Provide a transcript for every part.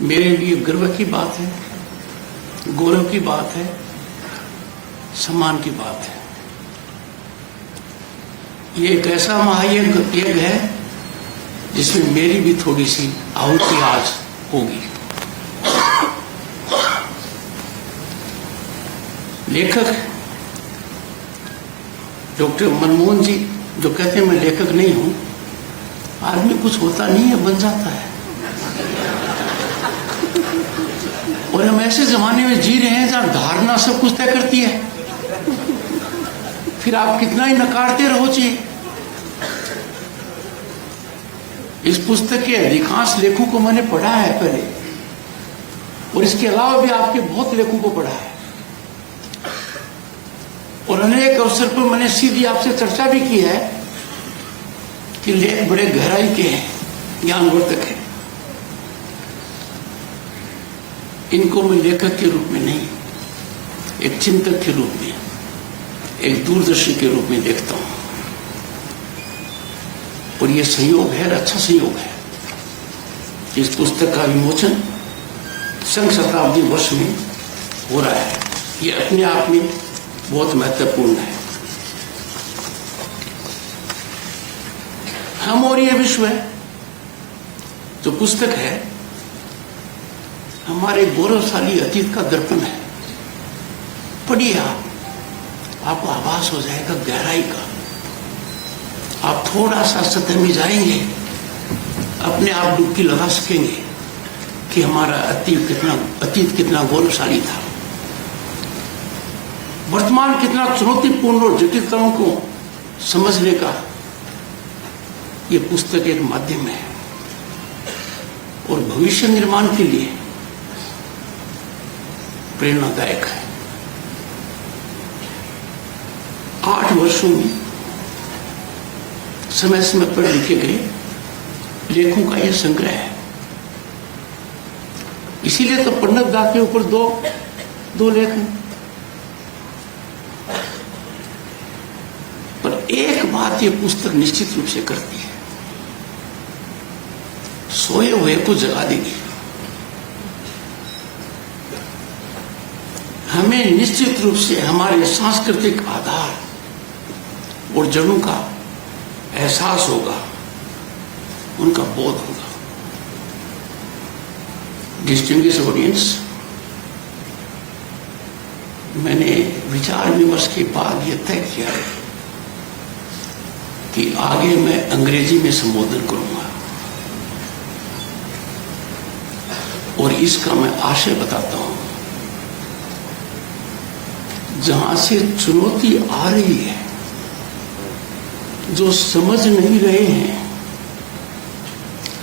मेरे लिए गर्व की बात है, गौरव की बात है, सम्मान की बात है। ये एक ऐसा महायज्ञ है जिसमें मेरी भी थोड़ी सी आहुति आज होगी। लेखक डॉक्टर मनमोहन जी जो कहते हैं मैं लेखक नहीं हूं, आदमी कुछ होता नहीं है, बन जाता है। और हम ऐसे जमाने में जी रहे हैं जहां धारणा सब कुछ तय करती है, फिर आप कितना ही नकारते रहो चाहिए। इस पुस्तक के अधिकांश लेखों को मैंने पढ़ा है पहले, और इसके अलावा भी आपके बहुत लेखों को पढ़ा है, और अनेक अवसर पर मैंने सीधी आपसे चर्चा भी की है कि लेख बड़े गहराई के हैं, ज्ञानवर्धक है। इनको मैं लेखक के रूप में नहीं, एक चिंतक के रूप में, एक दूरदर्शी के रूप में देखता हूं। और ये संयोग है, अच्छा संयोग है, इस पुस्तक का विमोचन संघ शताब्दी वर्ष में हो रहा है। ये अपने आप में बहुत महत्वपूर्ण है। हम और ये विश्व है जो पुस्तक है, हमारे गौरवशाली अतीत का दर्पण है। पढ़िए आपको आभास हो जाएगा गहराई का। आप थोड़ा सा सतह में जाएंगे, अपने आप डुबकी लगा सकेंगे कि हमारा अतीत कितना गौरवशाली था, वर्तमान कितना चुनौतीपूर्ण और जटिलताओं को समझने का ये पुस्तक एक माध्यम है, और भविष्य निर्माण के लिए प्रेरणादायक है। 8 वर्षों में समय समय पर लिखे गए लेखों का यह संग्रह है। इसीलिए तो पंडित दा के ऊपर दो लेख हैं। पर एक बात ये पुस्तक निश्चित रूप से करती है, सोए हुए को जगा देगी। हमें निश्चित रूप से हमारे सांस्कृतिक आधार और जड़ों का एहसास होगा, उनका बोध होगा। डिस्टिंग्विश्ड ऑडियंस, मैंने विचार विमर्श के बाद यह तय किया है कि आगे मैं अंग्रेजी में संबोधन करूंगा, और इसका मैं आशय बताता हूं। जहां से चुनौती आ रही है, जो समझ नहीं रहे हैं,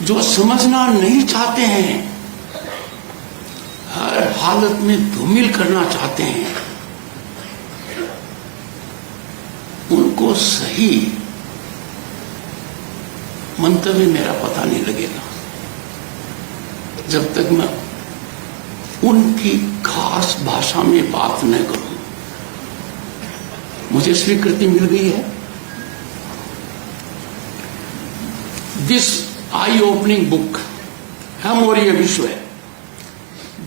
जो समझना नहीं चाहते हैं, हर हालत में धूमिल करना चाहते हैं, उनको सही मंतव्य मेरा पता नहीं लगेगा जब तक मैं उनकी खास भाषा में बात न करूं। मुझे स्वीकृति मिल गई है। दिस आई ओपनिंग बुक, हम और ये विश्व है,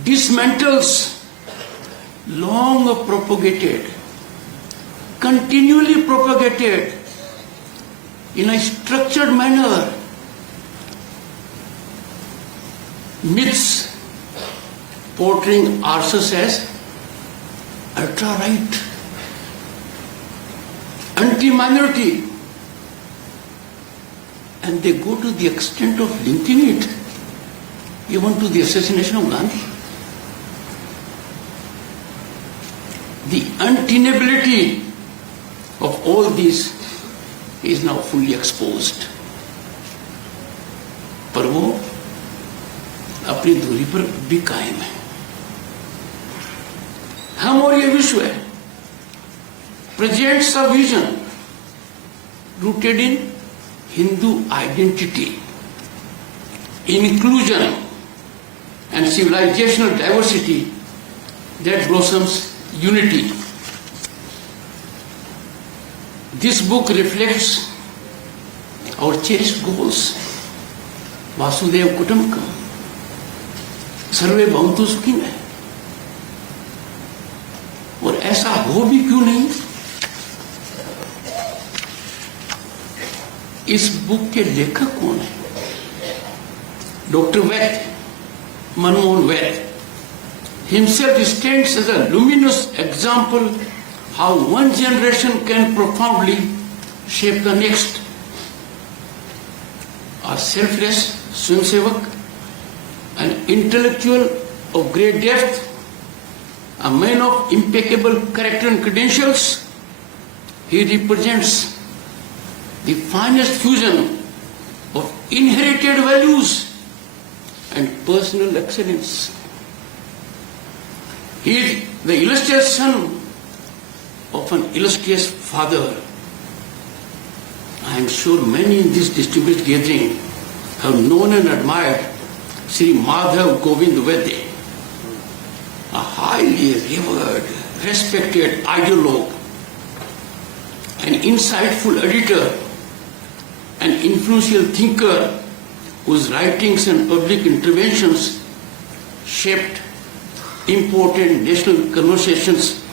dismantles long propagated, continually propagated in a structured manner myths portraying ourselves as ultra-right, anti-minority, and they go to the extent of linking it even to the assassination of Gandhi. The untenability of all this is now fully exposed. पर वो अपनी दूरी पर भी कायम है। हम और ये विश्व है presents a vision rooted in Hindu identity, inclusion, and civilizational diversity that blossoms unity. This book reflects our cherished goals, Vasudhaiva Kutumbakam, सर्वे भवन्तु सुखिनः। और ऐसा हो भी क्यों नहीं? इस बुक के लेखक कौन है? Doctor Vaid, Manmohan Vaid himself stands as a luminous example how one generation can profoundly shape the next. A selfless swayamsevak, an intellectual of great depth, a man of impeccable character and credentials, he represents the finest fusion of inherited values and personal excellence. He is the illustrious son of an illustrious father. I am sure many in this distinguished gathering have known and admired Sri Madhav Govind Vaidya, a highly revered, respected ideologue, an insightful editor, an influential thinker whose writings and public interventions shaped important national conversations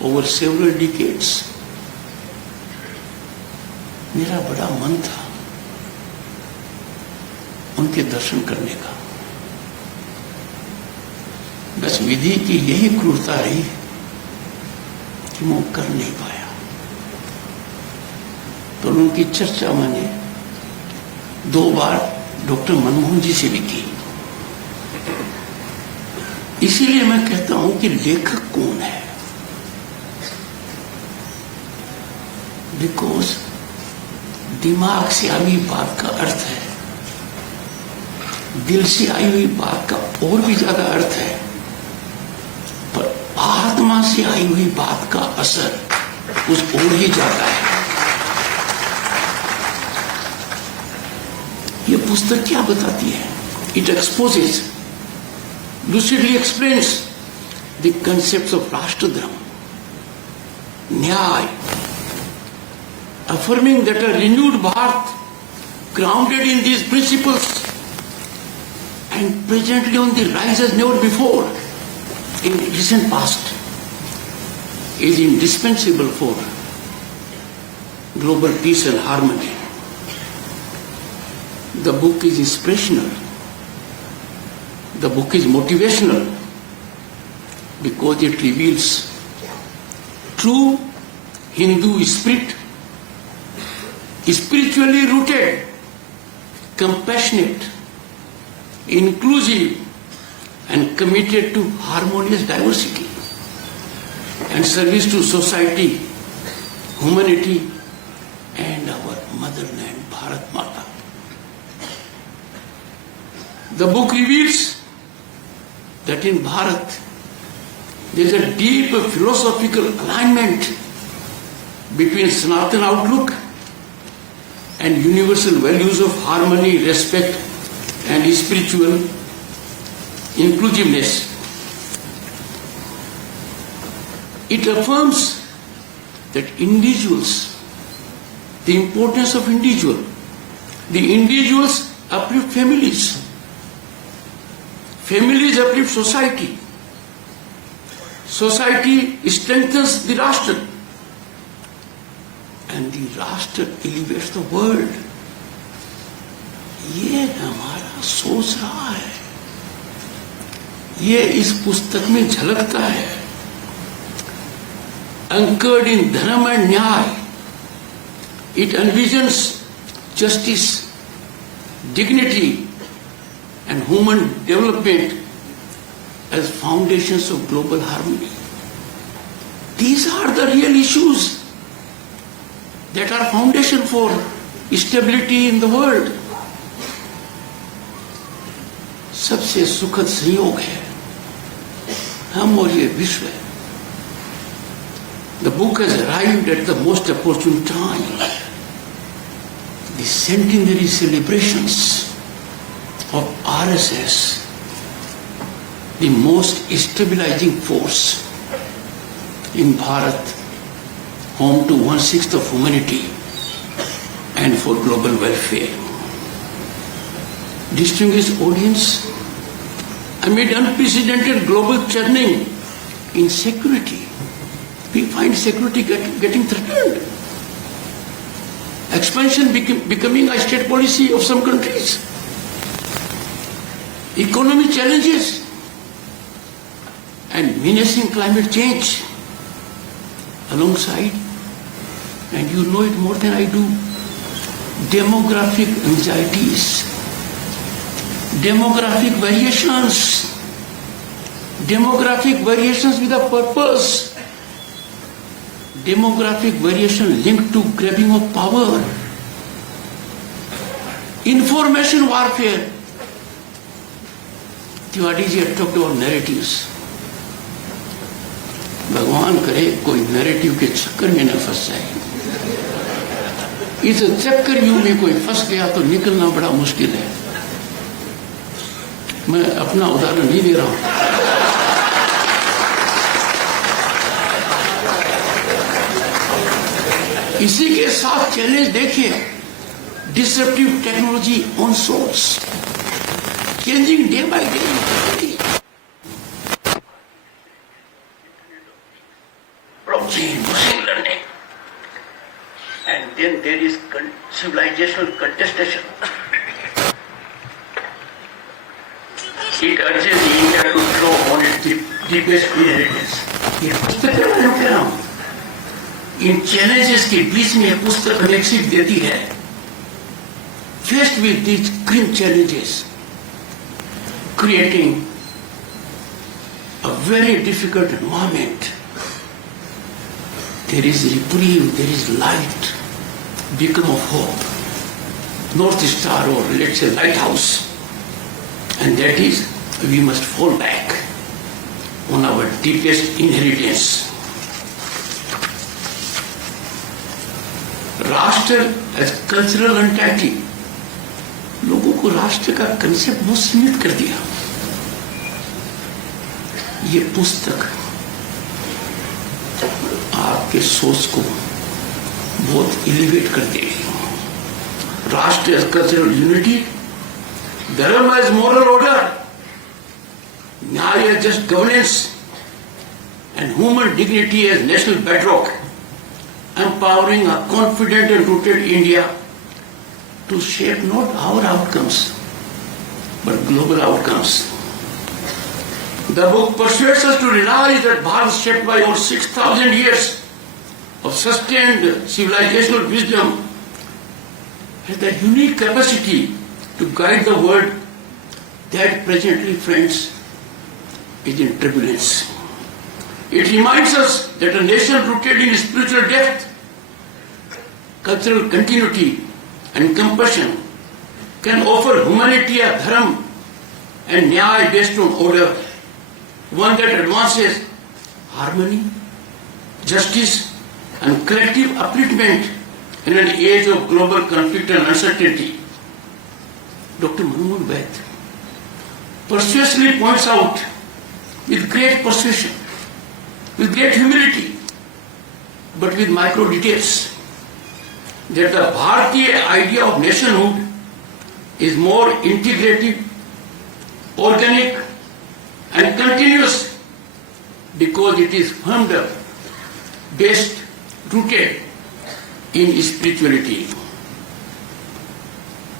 over several decades. मेरा बड़ा मन था उनके दर्शन करने का, बस विधि की यही क्रूरता रही कि मैं कर नहीं पाया। तो उनकी चर्चा मैंने 2 बार डॉक्टर मनमोहन जी से भी की। इसीलिए मैं कहता हूं कि लेखक कौन है? बिकॉज दिमाग से आई हुई बात का अर्थ है, दिल से आई हुई बात का और भी ज्यादा अर्थ है, पर आत्मा से आई हुई बात का असर कुछ और ही ज्यादा है। ये पुस्तक क्या बताती है? It exposes, lucidly explains the concepts of Rashtradharma, Nyay, affirming that a renewed Bharat grounded in these principles and presently on the rise as never before in recent past is indispensable for global peace and harmony. The book is inspirational. The book is motivational because it reveals true Hindu spirit, spiritually rooted, compassionate, inclusive, and committed to harmonious diversity and service to society, humanity, and our motherland, Bharat Mata. The book reveals that in Bharat there is a deep philosophical alignment between Sanatana outlook and universal values of harmony, respect, and spiritual inclusiveness. It affirms that individuals, the importance of the individuals uplift families. Families uplift society. Society strengthens the Rashtra. And the Rashtra elevates the world. ये हमारा सोच रहा है, ये इस पुस्तक में झलकता है। Anchored in Dharma and Nyaya, it envisions justice, dignity, and human development as foundations of global harmony. These are the real issues that are foundation for stability in the world. सबसे सुखद संयोग है हम और ये विश्व। The book has arrived at the most opportune time. The centenary celebrations of RSS, the most stabilizing force in Bharat, home to 1/6 of humanity and for global welfare. Distinguished audience, Amid unprecedented global churning in security, we find security getting threatened. Expansion becoming a state policy of some countries. Economic challenges and menacing climate change alongside, and you know it more than I do, demographic anxieties, demographic variations with a purpose, demographic variation linked to grabbing of power, information warfare. Tiwari ji had talked about narratives. भगवान करे कोई narrative के चक्कर में न फंस जाए. इस चक्कर में कोई फंस गया तो निकलना बड़ा मुश्किल है. मैं अपना उदाहरण नहीं दे रहा हूं. इसी के साथ चैलेंज देखिए, disruptive technology on source, changing day by day. Blockchain, machine learning, and then there is civilizational contestation. It urges India to draw on its deepest inheritance. ये पुस्तक मैं कह रहा हूँ, इन challenges के बीच में ये पुस्तक हमें सीख देती है. Faced with these grim challenges, creating a very difficult environment, there is reprieve, there is light, beacon of hope, North Star, or let's say lighthouse. And that is, we must fall back on our deepest inheritance. राष्ट्र as cultural entity, लोगों को राष्ट्र का concept बहुत सीमित कर दिया. ये पुस्तक आपके सोच को बहुत एलिवेट कर देगी. राष्ट्र as cultural unity, धर्म as moral order, न्याय as just governance, and human dignity as national bedrock, empowering a confident and rooted India to shape not our outcomes, but global outcomes. The book persuades us to realize that Bharat, shaped by over 6,000 years of sustained civilizational wisdom, has the unique capacity to guide the world that presently, friends, is in turbulence. It reminds us that a nation rooted in spiritual depth, cultural continuity, and compassion can offer humanity a dharma and nyaya based on order, one that advances harmony, justice, and collective upliftment in an age of global conflict and uncertainty. Dr. Manmohan Vaid persuasively points out with great persuasion, with great humility, but with micro details, that the Bharatiya idea of nationhood is more integrative, organic, and continuous because it is firmed up, based, rooted in spirituality.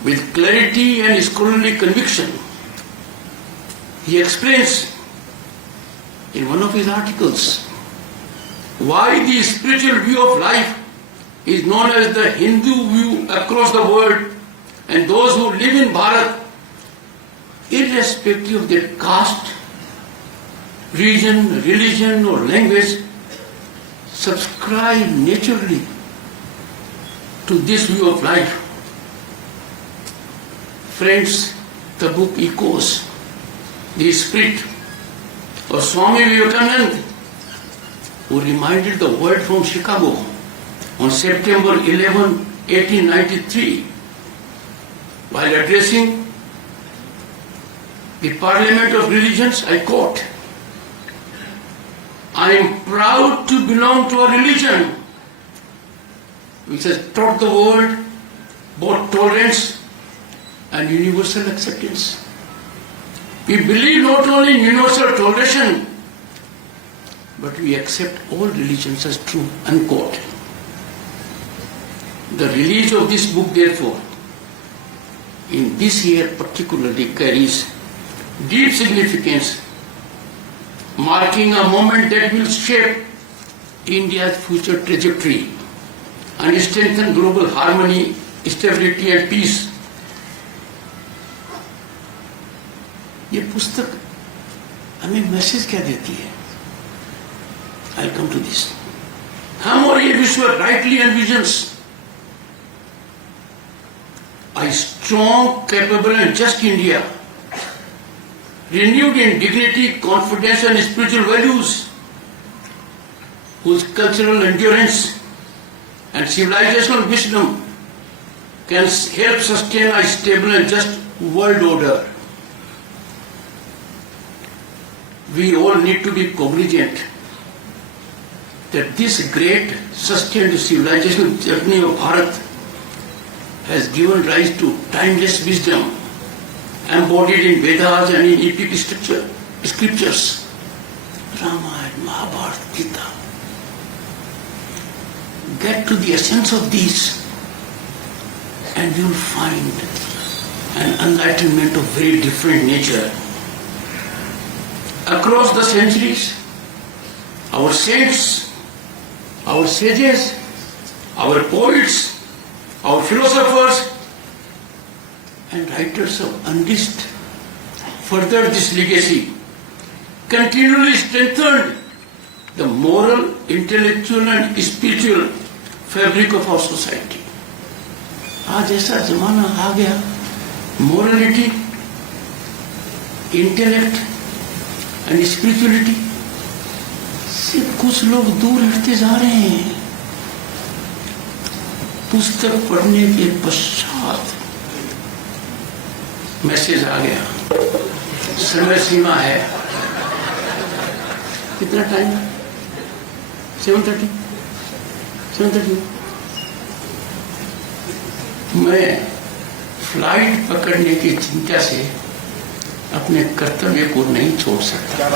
With clarity and scholarly conviction, he explains in one of his articles why the spiritual view of life is known as the Hindu view across the world, and those who live in Bharat, irrespective of their caste, region, religion, or language, subscribe naturally to this view of life. Friends, the book echoes the spirit of Swami Vivekananda, who reminded the world from Chicago on September 11, 1893, while addressing the Parliament of Religions. I quote, "I am proud to belong to a religion which has taught the world both tolerance and universal acceptance. We believe not only in universal toleration, but we accept all religions as true, unquote. The release of this book, therefore, in this year particularly carries deep significance, marking a moment that will shape India's future trajectory and strengthen global harmony, stability and peace. ये पुस्तक हमें message क्या देती है? I'll come to this. हम और ये विश्व rightly envisions a strong, capable and just India, renewed in dignity, confidence and spiritual values, whose cultural endurance and civilizational wisdom can help sustain a stable and just world order. We all need to be cognizant that this great sustained civilizational journey of Bharat has given rise to timeless wisdom embodied in Vedas and in epic scriptures, Ramayana, Mahabharata, Gita. Get to the essence of these and you will find an enlightenment of very different nature. Across the centuries, our saints, our sages, our poets, our philosophers and writers have unleashed further this legacy, continually strengthened the moral, intellectual and spiritual fabric of our society. आज ऐसा जमाना आ गया, morality, intellect and spirituality से कुछ लोग दूर हटते जा रहे हैं। पुस्तक पढ़ने के पश्चात मैसेज आ गया, समय सीमा है। कितना टाइम? 7:30। 7:30। मैं फ्लाइट पकड़ने की चिंता से अपने कर्तव्य को नहीं छोड़ सकता।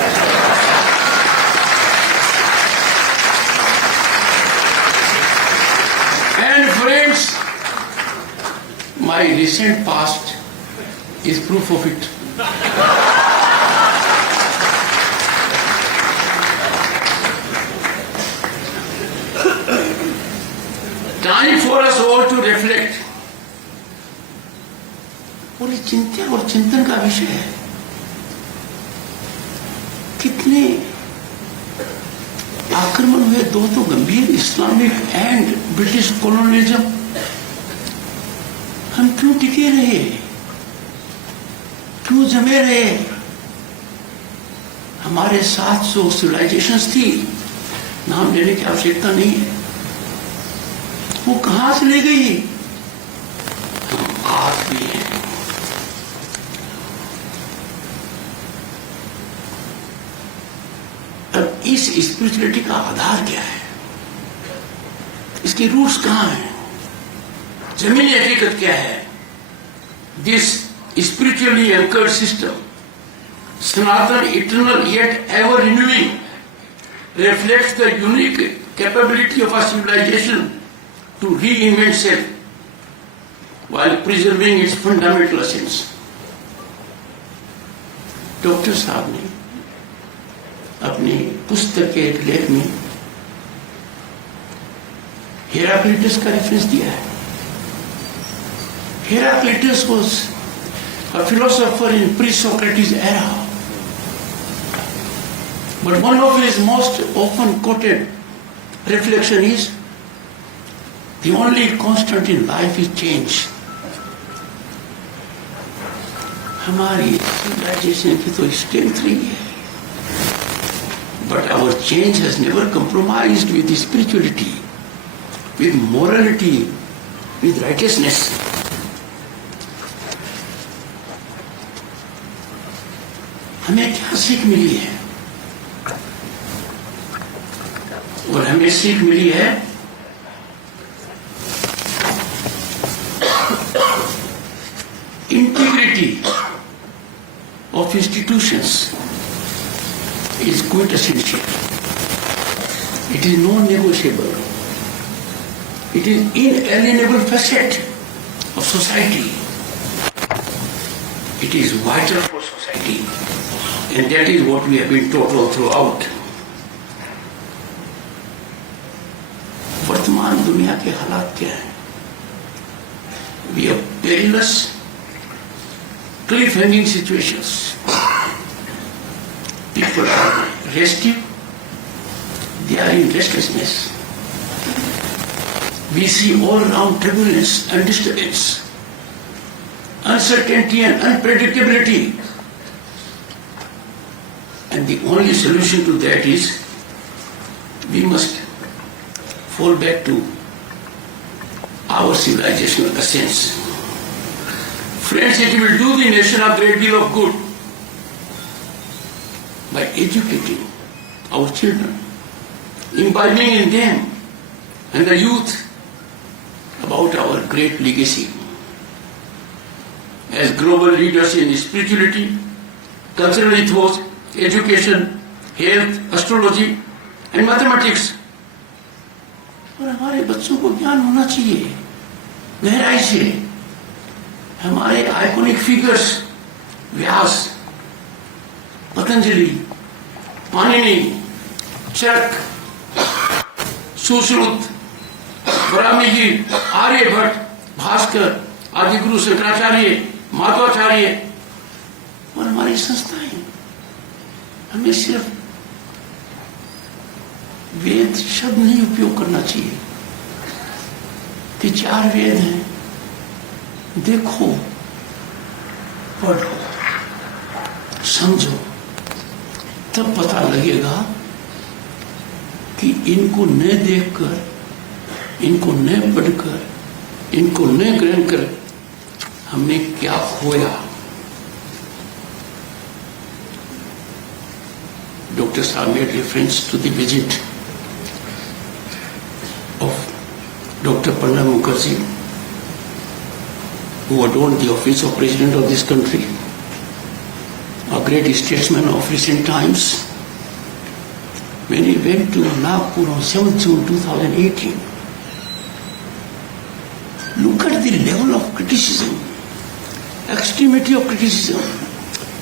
And friends, my recent past is proof of it. Time for us all to reflect. और ये चिंता और चिंतन का विषय है। कितने आक्रमण हुए, दो तो गंभीर, इस्लामिक एंड ब्रिटिश कॉलोनियलिज्म। हम क्यों टिके रहे, क्यों जमे रहे? हमारे साथ जो सिविलाइजेशंस थी, नाम लेने की आवश्यकता नहीं है, वो कहां से ले गई? हम आज भी हैं। अब इस स्पिरिचुअलिटी का आधार क्या है? इसके रूट्स कहां हैं? जमीनी हकीकत क्या है? This spiritually anchored system, Sanatan, eternal yet ever renewing, reflects the unique capability of a civilization to reinvent self while preserving its fundamental essence. Doctor साहब ने अपनी पुस्तक के एक लेख में हेराक्लिटस का रेफरेंस दिया है। Heraclitus was a philosopher in pre-Socrates era, but one of his most often quoted reflection is, the only constant in life is change. हमारी civilization की तो strength रही है, but our change has never compromised with spirituality, with morality, with righteousness. हमें क्या सीख मिली है? और हमें सीख मिली है integrity, of institutions is quintessential. It is non-negotiable. It is inalienable facet of society. It is vital for society, and that is what we have been taught all throughout. वर्तमान दुनिया के हालात क्या हैं? We have perilous, cliff-hanging situations. People are restive. They are in restlessness. We see all-round turbulence and disturbance, uncertainty and unpredictability. And the only solution to that is we must fall back to our civilizational essence. Friends, it will do the nation a great deal of good by educating our children, imbibing in them and the youth about our great legacy as global leaders in spirituality, cultural ethos, education, health, astrology and mathematics. और हमारे बच्चों को ज्ञान होना चाहिए गहराई से। हमारे आइकॉनिक फिगर्स व्यास, पतंजलि, पाणिनि, चरक, सुश्रुत, ब्राह्मीजी, आर्यभट्ट, भास्कर, आदिगुरु शंकराचार्य, माधवाचार्य और हमारी संस्थाएं, हमें सिर्फ वेद शब्द नहीं उपयोग करना चाहिए कि 4 वेद हैं, देखो, पढ़ो, समझो, तब पता लगेगा कि इनको न देखकर, इनको न पढ़कर, इनको न ग्रहण कर हमने क्या खोया। Dr. Shah made reference to the visit of Dr. Pranab Mukherjee, who adorned the office of President of this country, a great statesman of recent times. When he went to Nagpur on 7th June 2018, look at the level of criticism, extremity of criticism,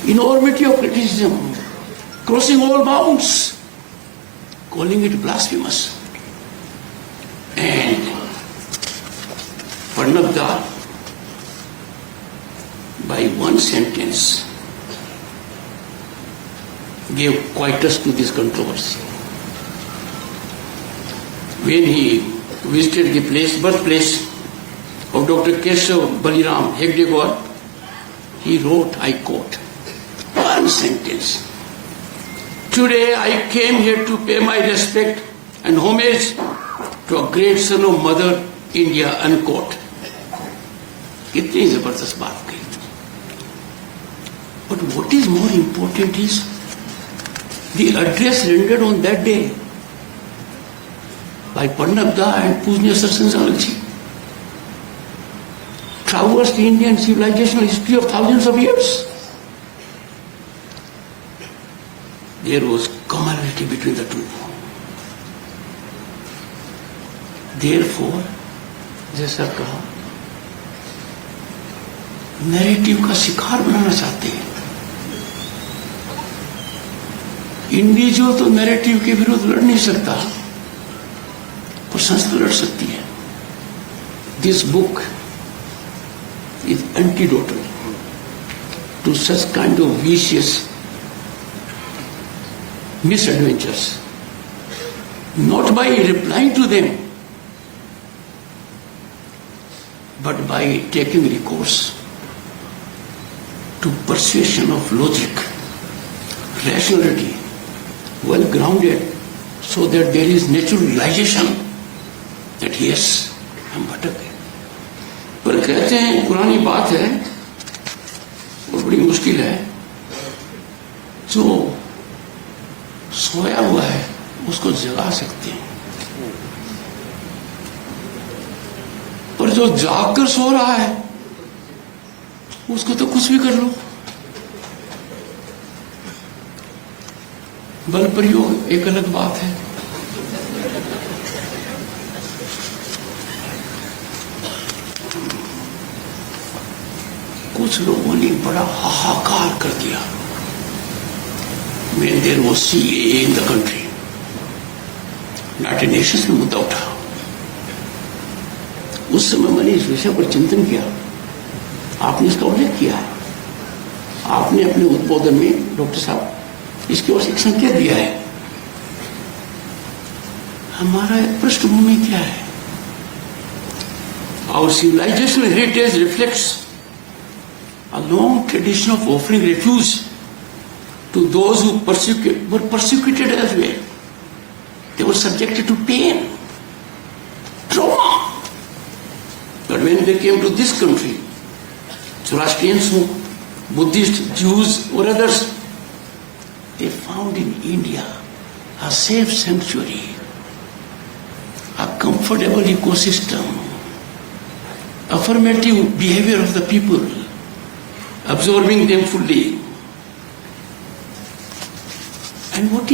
enormity of criticism, crossing all bounds, calling it blasphemous. And Pranab Da, by one sentence, gave quietus to this controversy. When he visited the birthplace of Dr. Keshav Baliram Hegdegor, he wrote, I quote, one sentence: "Today I came here to pay my respect and homage to a great son of Mother India," unquote. कितनी जबरदस्त बात कही। But what is more important is the address rendered on that day by Pranab Da and Pujniya Satsang Ji traversed the Indian civilizational history of thousands of years. There was commonality between the two. Therefore, जैसा कहा, narrative का शिकार बनाना चाहते हैं। Individual तो narrative के विरुद्ध लड़ नहीं सकता, पर संस्था लड़ सकती है। This book is antidotal to such kind of vicious misadventures, not by replying to them, but by taking recourse to persuasion of logic, rationality, well grounded, so that there is natural realization that yes, हम भटक गए। पर कहते हैं पुरानी बात है और बड़ी मुश्किल है, जो सोया हुआ है उसको जगा सकते हैं, पर जो जागकर सो रहा है उसको तो कुछ भी कर लो। बल प्रयोग एक अलग बात है। कुछ लोगों ने बड़ा हाहाकार कर दिया when there was CAA in the country। United Nations में मुद्दा उठा। उस समय मैंने इस विषय पर चिंतन किया। आपने इसका उल्लेख किया है, आपने अपने उद्बोधन में डॉक्टर साहब इसकी ओर एक संकेत दिया है। हमारा पृष्ठभूमि क्या है? Our civilizational heritage reflects a long tradition of offering refuge to those who were persecuted elsewhere. They were subjected to pain, trauma. But when they came to this country, Zoroastrians, Buddhists, Jews, or others, they found in India a safe sanctuary, a comfortable ecosystem, affirmative behavior of the people, absorbing them fully. And what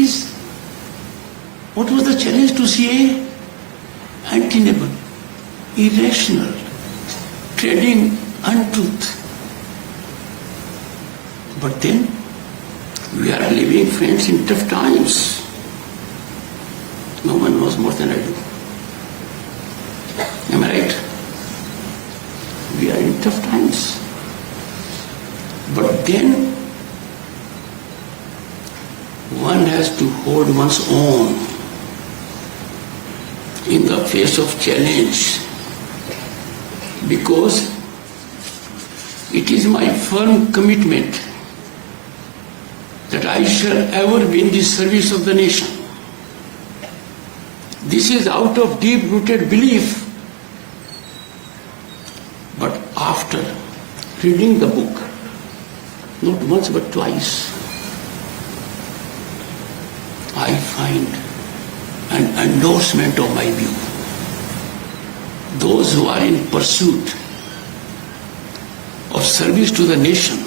was the challenge to CAA? Untenable, irrational, treading untruth. But then, we are living, friends, in tough times. No one knows more than I do. Am I right? We are in tough times. But then, one has to hold one's own in the face of challenge, because it is my firm commitment that I shall ever be in the service of the nation. This is out of deep-rooted belief. But after reading the book, not once but twice, I find an endorsement of my view. Those who are in pursuit of service to the nation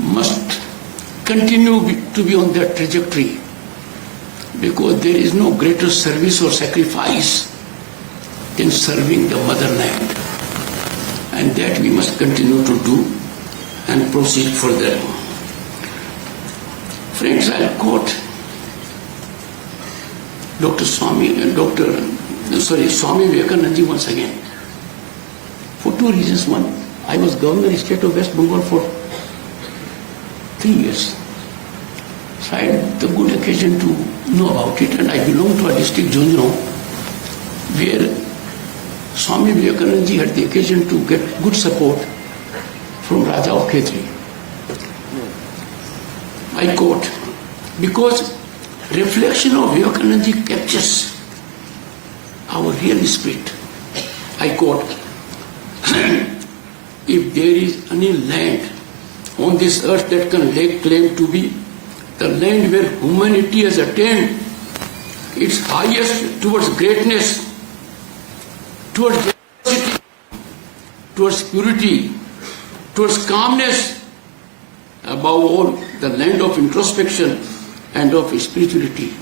must continue to be on that trajectory, because there is no greater service or sacrifice than serving the motherland, and that we must continue to do and proceed further. Friends, I'll quote Swami Vivekananda ji once again, for two reasons. One, I was governor of the state of West Bengal for 3 years. So I had the good occasion to know about it, and I belong to a district, Junjunong, where Swami Vivekananda ji had the occasion to get good support from Raja of Khetri. I quote, because reflection of Vivekananda ji captures our real spirit. I quote, if there is any land on this earth that can lay claim to be the land where humanity has attained its highest towards greatness, towards generosity, towards purity, towards calmness, above all, the land of introspection and of spirituality,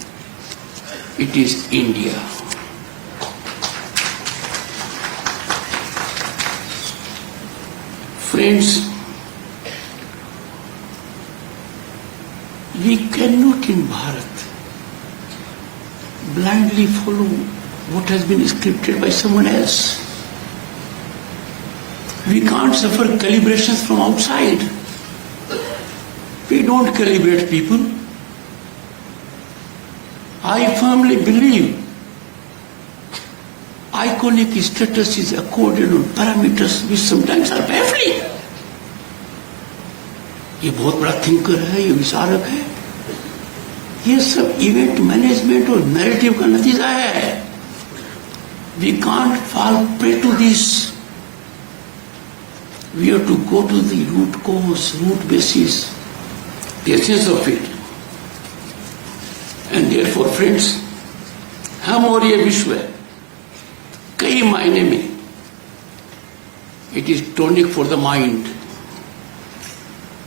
it is India. Friends, we cannot in Bharat blindly follow what has been scripted by someone else. We can't suffer calibrations from outside. We don't calibrate people. I firmly believe iconic status is accorded on parameters which sometimes are baffling. ये बहुत बड़ा thinker है, ये विचारक है, ये सब event management और नैरेटिव का नतीजा है. We can't fall prey to this. We have to go to the root cause, root basis, the essence of it. And therefore, friends, हम और ये विश्व कई मायने में it is tonic for the mind,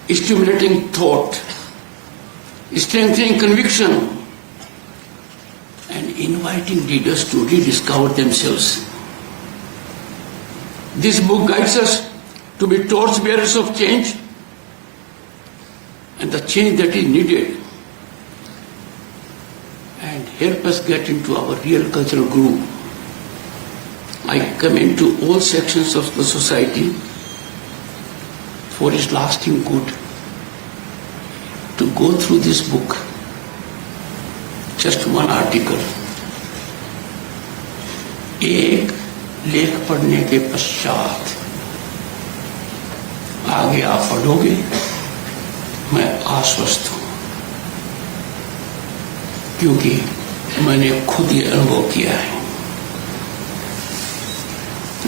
stimulating thought, strengthening conviction, and inviting readers to rediscover themselves. This book guides us to be torchbearers of change and the change that is needed, and help us get into our real cultural groove. I commend to all sections of the society for its lasting good to go through this book. Just one article. एक लेख पढ़ने के पश्चात आगे आप पढ़ोगे, मैं आश्वस्त हूं, क्योंकि मैंने खुद ये अनुभव किया है।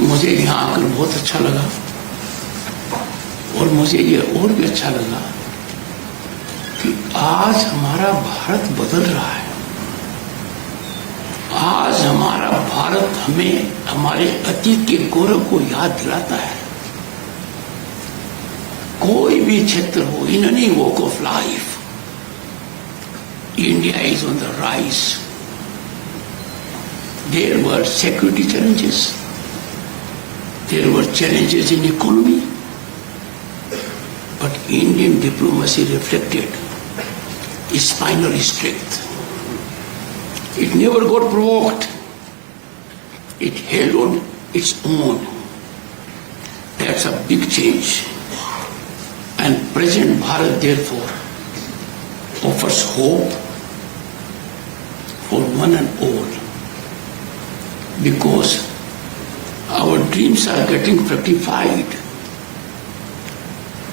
मुझे यहां आकर बहुत अच्छा लगा, और मुझे ये और भी अच्छा लगा कि आज हमारा भारत बदल रहा है। आज हमारा भारत हमें हमारे अतीत के गौरव को याद दिलाता है। कोई भी क्षेत्र हो, in any walk of life, India is on the rise. There were security challenges, there were challenges in economy, but Indian diplomacy reflected its spinal strength. It never got provoked. It held on its own. That's a big change. And present Bharat, therefore, offers hope for one and all, because our dreams are getting fructified,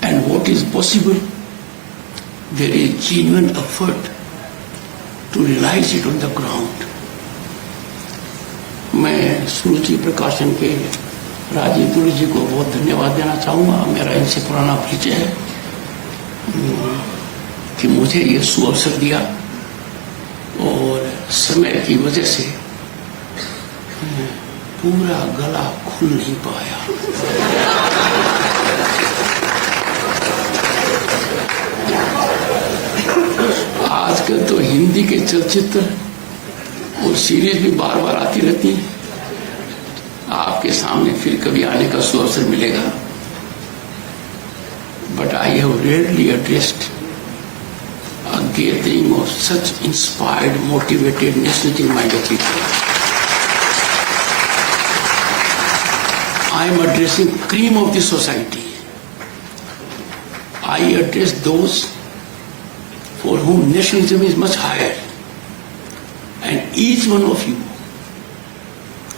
and what is possible, there is genuine effort to realize it on the ground. मैं सुरुचि प्रकाशन के राजीव तुलसी जी को बहुत धन्यवाद देना चाहूँगा। मेरा इनसे पुराना परिचय है कि मुझे ये सुअवसर दिया, और समय की वजह से पूरा गला खुल नहीं पाया। आजकल तो हिंदी के चलचित्र और सीरीज भी बार बार आती रहती हैं। आपके सामने फिर कभी आने का सुअवसर मिलेगा, but I have rarely addressed a gathering of such inspired, motivated, nationalistic minded people. I am addressing cream of the society. I address those for whom nationalism is much higher, and each one of you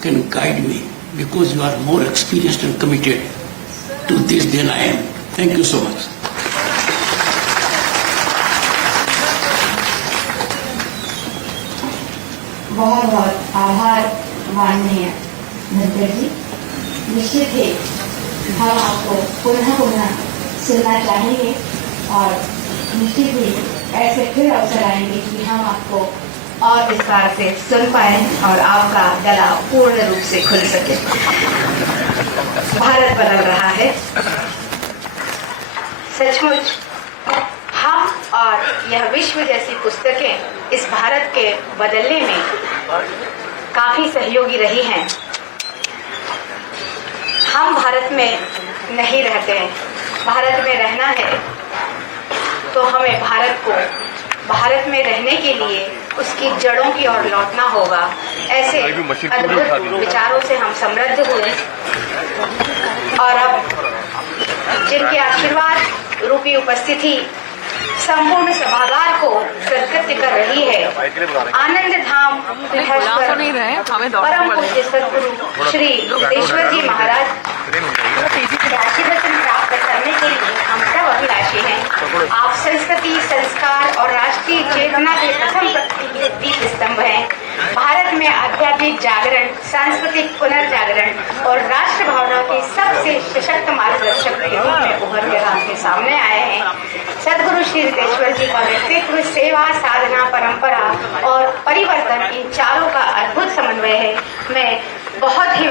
can guide me, because you are more experienced and committed to this than I am. Thank you so much. बहुत बहुत आभार माननीय धनखड़ जी। निश्चित ही हम आपको पुनः पुनः सुनना चाहेंगे, और निश्चित ही ऐसे फिर अवसर आएंगे कि हम आपको और विस्तार से सुन पाए और आपका गला पूर्ण रूप से खुल सके। भारत बदल रहा है, सचमुच हम और यह विश्व जैसी पुस्तकें इस भारत के बदलने में काफी सहयोगी रही हैं। हम भारत में नहीं रहते हैं, भारत में रहना है तो हमें भारत में रहने के लिए उसकी जड़ों की ओर लौटना होगा। ऐसे अद्भुत विचारों से हम समृद्ध हुए, और अब जिनके आशीर्वाद रूपी उपस्थिति संपूर्ण सभागार को प्रकृति कर रही है, आनंद धाम परम पूज्य सद्गुरु श्री सिद्धेश्वर जी महाराज राशि दर्शन प्राप्त करने के लिए हम सब अभिलाषी हैं। आप संस्कृति, संस्कार और राष्ट्रीय चेतना के प्रथम दीप स्तंभ हैं। भारत में आध्यात्मिक जागरण, सांस्कृतिक पुनर्जागरण और राष्ट्र भावना के सबसे सशक्त मार्गदर्शक के रूप में उभर कर आपके सामने आए हैं। सद्गुरु श्री सिद्धेश्वर जी का व्यक्तित्व, सेवा, साधना, परंपरा और परिवर्तन, इन चारों का अद्भुत समन्वय है। मैं बहुत ही